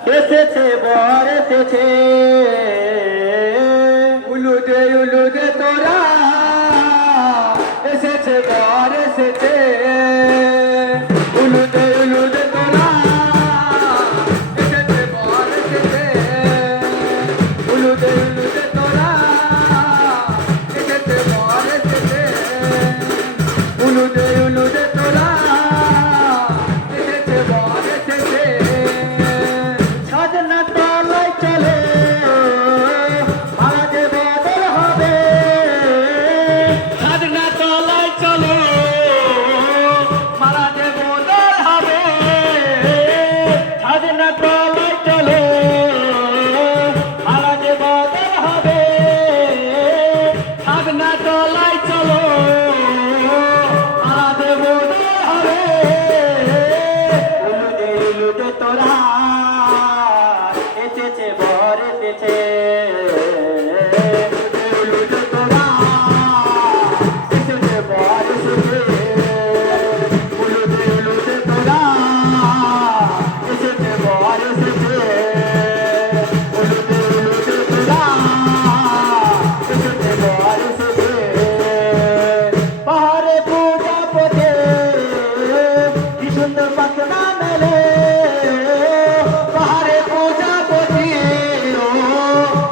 এসেছে বর এসেছে উলুদে তোরা এসেছে বর এসেছে উলুদে তোরা এসেছে বর এসেছে উলুদে তোরা এসেছে বর এসেছে উলুদে তোরা এসেছে বর এসেছে সাজনা তলায় চলে মালা যে বদল হবে সাজনা তলায় চলে মালা যে বদল হবে সাজনা তলায় চলে মালা যে বদল হবে সাজনা তলায় চলো মালা যে বদল হবে উলুদে তোরা এসেছে বর এসেছে উলুদে তোরা এসেছে বর এসেছে উলুদে তোরা এসেছে বর এসেছে উলুদে তোরা এসেছে বর এসেছে পাহাড়ে পূজা পথে কি সুন্দর পাখনা মেলে পাহাড়ে পূজা পথে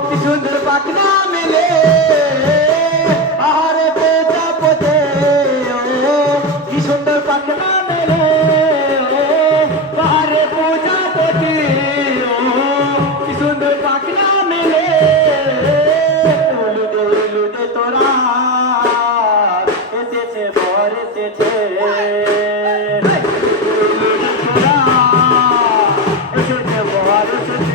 কি সুন্দর পাখনা মেলে পাহাড়ে পূজা পথে কি সুন্দর পাখনা মেলে পাহাড়ে পূজা পথে কি সুন্দর পাখনা মেলে উলুদে তোরা এসেছে বর এসেছে উলুদে তোরা এসেছে বর এসেছে